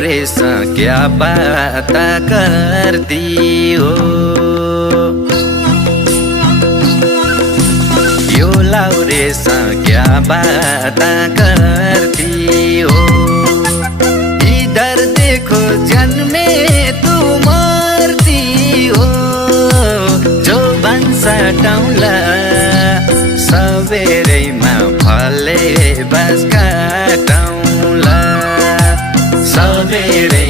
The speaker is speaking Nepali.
रेस क्या बात करती हो, यो लाउरेस क्या बात करती हो। इधर देखो जन्मे तू मरती हो, जो भन्छ टाउला सबेरैमा फले बस काटौँला, सबेरै